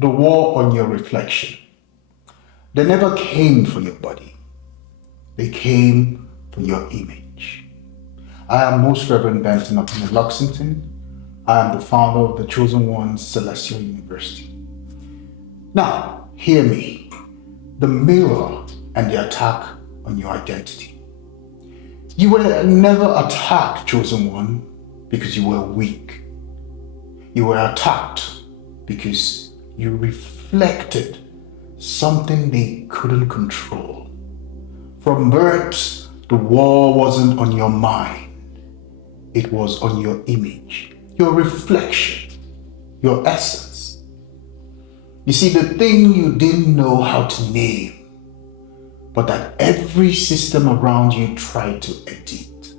the war on your reflection. They never came for your body. They came for your image. I am most Rev Benton of Lexington. I am the founder of the Chosen Ones Celestial University. Now, hear me. The mirror and the attack on your identity. You were never attacked, Chosen One, because you were weak. You were attacked because you reflected something they couldn't control. From birth, the war wasn't on your mind. It was on your image, your reflection, your essence. You see, the thing you didn't know how to name, but that every system around you tried to edit.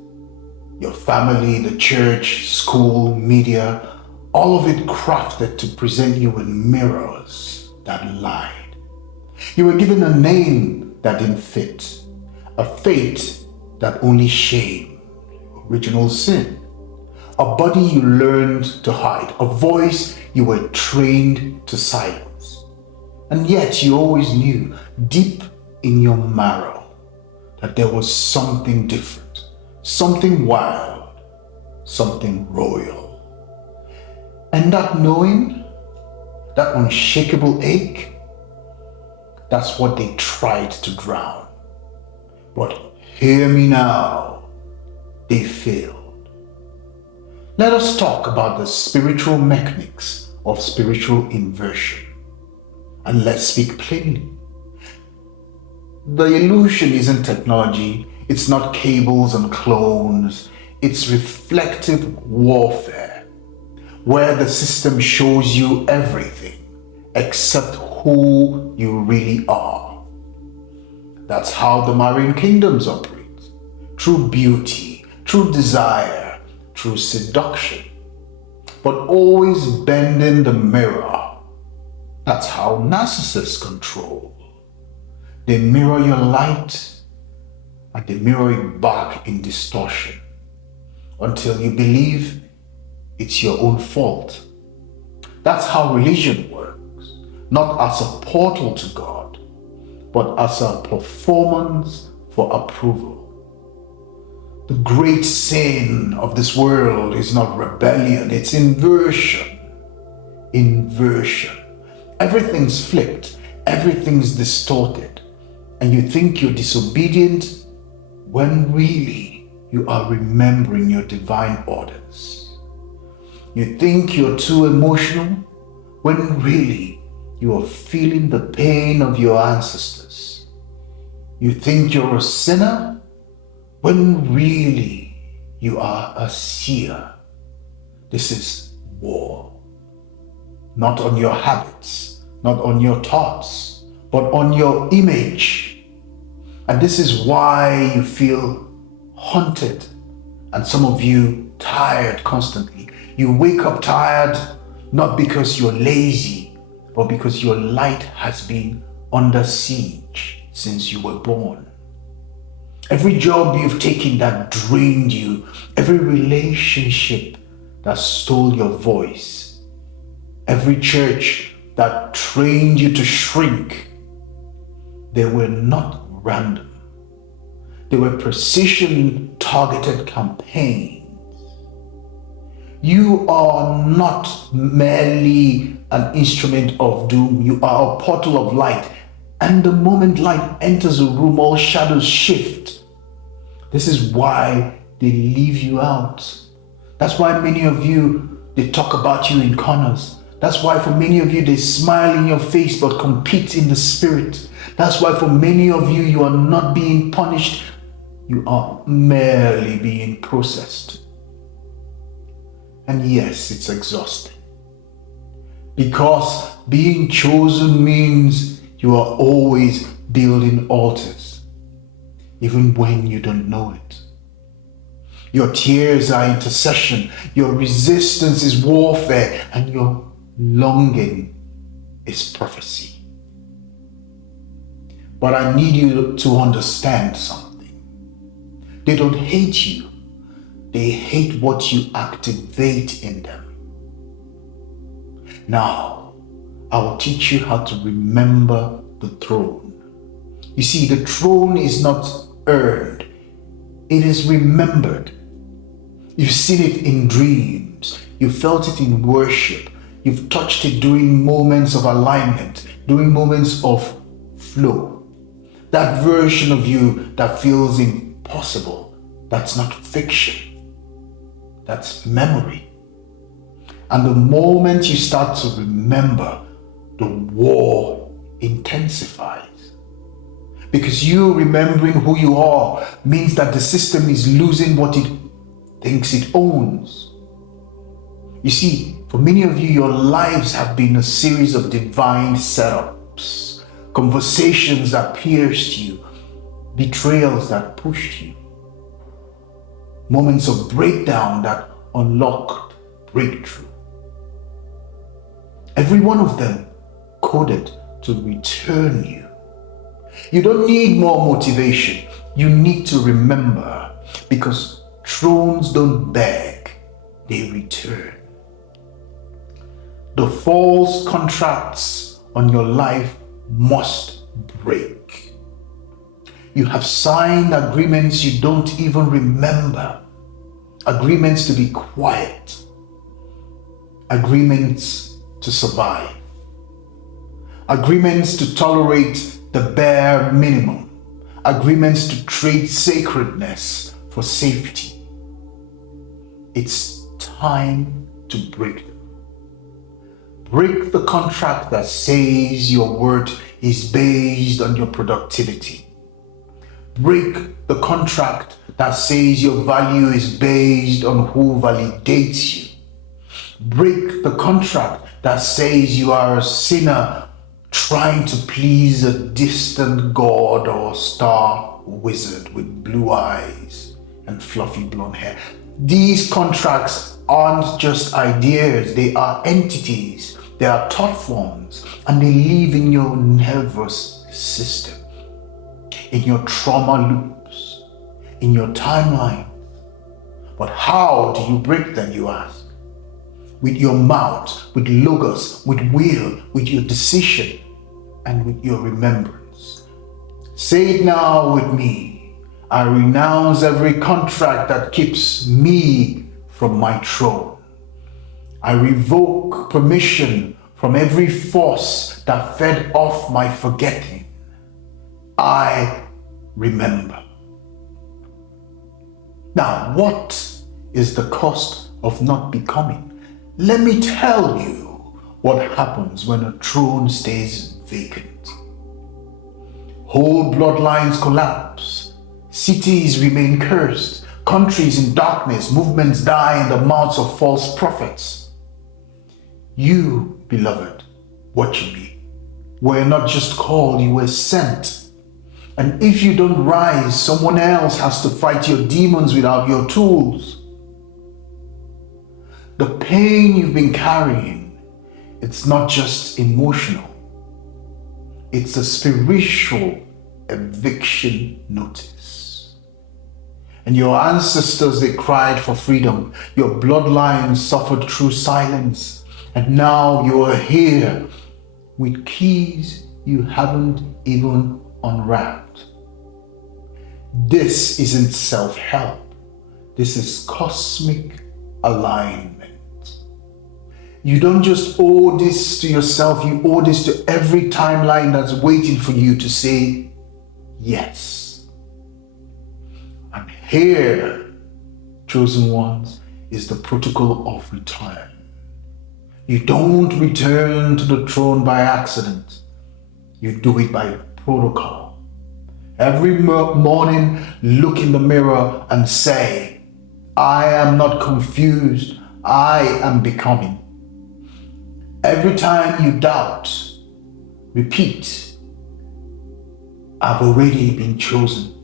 Your family, the church, school, media, all of it crafted to present you with mirrors that lied. You were given a name that didn't fit, a fate that only shamed, original sin, a body you learned to hide, a voice you were trained to silence. And yet you always knew, deep in your marrow, that there was something different, something wild, something royal. And that knowing, that unshakable ache, that's what they tried to drown. But hear me now, they failed. Let us talk about the spiritual mechanics of spiritual inversion. And let's speak plainly. The illusion isn't technology, it's not cables and clones, it's reflective warfare, where the system shows you everything except who you really are. That's how the marine kingdoms operate, through beauty, through desire, through seduction, but always bending the mirror. That's how narcissists control. They mirror your light and they mirror it back in distortion until you believe it's your own fault. That's how religion works, not as a portal to God, but as a performance for approval. The great sin of this world is not rebellion, it's inversion. Inversion. Everything's flipped, everything's distorted. And you think you're disobedient when really you are remembering your divine orders. You think you're too emotional when really you are feeling the pain of your ancestors. You think you're a sinner when really you are a seer. This is war. Not on your habits, not on your thoughts, but on your image. And this is why you feel haunted, and some of you tired constantly. You wake up tired, not because you're lazy, but because your light has been under siege since you were born. Every job you've taken that drained you, every relationship that stole your voice, every church that trained you to shrink, they were not random. They were precision targeted campaigns. You are not merely an instrument of doom, you are a portal of light. And the moment light enters a room, all shadows shift. This is why they leave you out. That's why many of you, they talk about you in corners. That's why for many of you, they smile in your face but compete in the spirit. That's why for many of you, you are not being punished. You are merely being processed. And yes, it's exhausting. Because being chosen means you are always building altars, even when you don't know it. Your tears are intercession, your resistance is warfare, and your longing is prophecy. But I need you to understand something. They don't hate you. They hate what you activate in them. Now, I will teach you how to remember the throne. You see, the throne is not earned, it is remembered. You've seen it in dreams, you felt it in worship, you've touched it during moments of alignment, during moments of flow. That version of you that feels impossible, that's not fiction, that's memory. And the moment you start to remember, the war intensifies. Because you remembering who you are means that the system is losing what it thinks it owns. You see, for many of you, your lives have been a series of divine setups, conversations that pierced you, betrayals that pushed you, moments of breakdown that unlocked breakthrough. Every one of them coded to return you. You don't need more motivation. You need to remember, because thrones don't beg, they return. The false contracts on your life must break. You have signed agreements you don't even remember. Agreements to be quiet. Agreements to survive. Agreements to tolerate the bare minimum. Agreements to trade sacredness for safety. It's time to break them. Break the contract that says your worth is based on your productivity. Break the contract that says your value is based on who validates you. Break the contract that says you are a sinner trying to please a distant god or star wizard with blue eyes and fluffy blonde hair. These contracts aren't just ideas, they are entities, they are thought forms, and they live in your nervous system, in your trauma loops, in your timeline. But how do you break them, you ask? With your mouth, with logos, with will, with your decision, and with your remembrance. Say it now with me. I renounce every contract that keeps me from my throne. I revoke permission from every force that fed off my forgetting. I remember. Now, what is the cost of not becoming? Let me tell you what happens when a throne stays vacant. Whole bloodlines collapse. Cities remain cursed. Countries in darkness. Movements die in the mouths of false prophets. You, beloved, watching me, were not just called, you were sent. And if you don't rise, someone else has to fight your demons without your tools. The pain you've been carrying, it's not just emotional. It's a spiritual eviction notice. And your ancestors, they cried for freedom. Your bloodline suffered through silence. And now you are here with keys you haven't even unwrapped. This isn't self-help. This is cosmic alignment. You don't just owe this to yourself, you owe this to every timeline that's waiting for you to say yes. And here, chosen ones, is the protocol of return. You don't return to the throne by accident. You do it by protocol. Every morning, look in the mirror and say, I am not confused, I am becoming. Every time you doubt, repeat, I've already been chosen.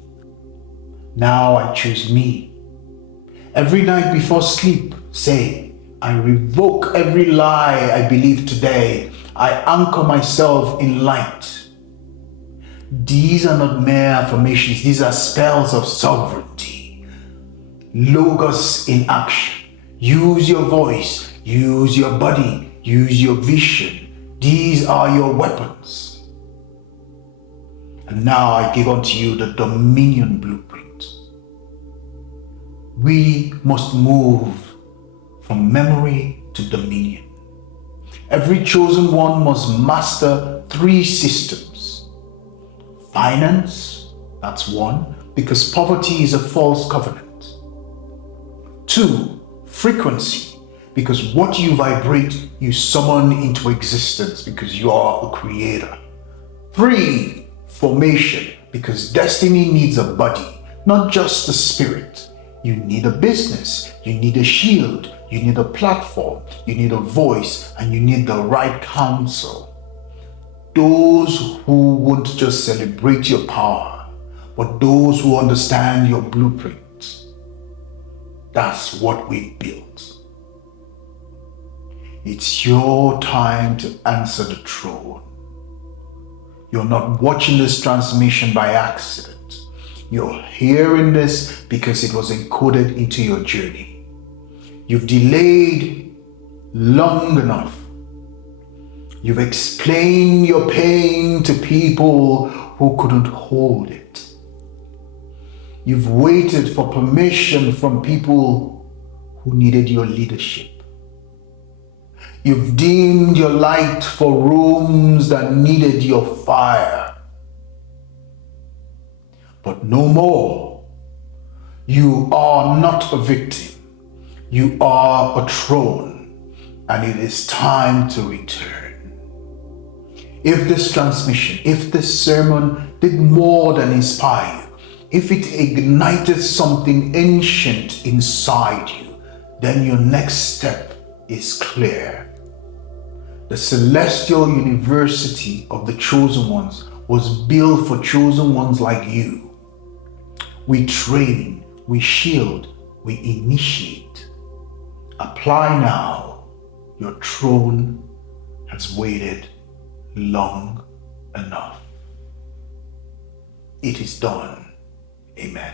Now I choose me. Every night before sleep, say, I revoke every lie I believe today. I anchor myself in light. These are not mere affirmations, these are spells of sovereignty. Logos in action. Use your voice, use your body, use your vision, These are your weapons. And now I give unto you the dominion blueprint. We must move from memory to dominion. Every chosen one must master 3 systems. Finance, that's 1, because poverty is a false covenant. 2, frequency, because what you vibrate, you summon into existence because you are a creator. 3, formation, because destiny needs a body, not just a spirit. You need a business, you need a shield, you need a platform, you need a voice, and you need the right counsel. Those who won't just celebrate your power, but those who understand your blueprint. That's what we've built. It's your time to answer the throne. You're not watching this transmission by accident. You're hearing this because it was encoded into your journey. You've delayed long enough. You've explained your pain to people who couldn't hold it. You've waited for permission from people who needed your leadership. You've dimmed your light for rooms that needed your fire. But no more. You are not a victim. You are a throne, and it is time to return. If this transmission, if this sermon did more than inspire you, if it ignited something ancient inside you, then your next step is clear. The celestial university of the chosen ones was built for chosen ones like you. We train, we shield, we initiate. Apply now. Your throne has waited long enough. It is done. Amen.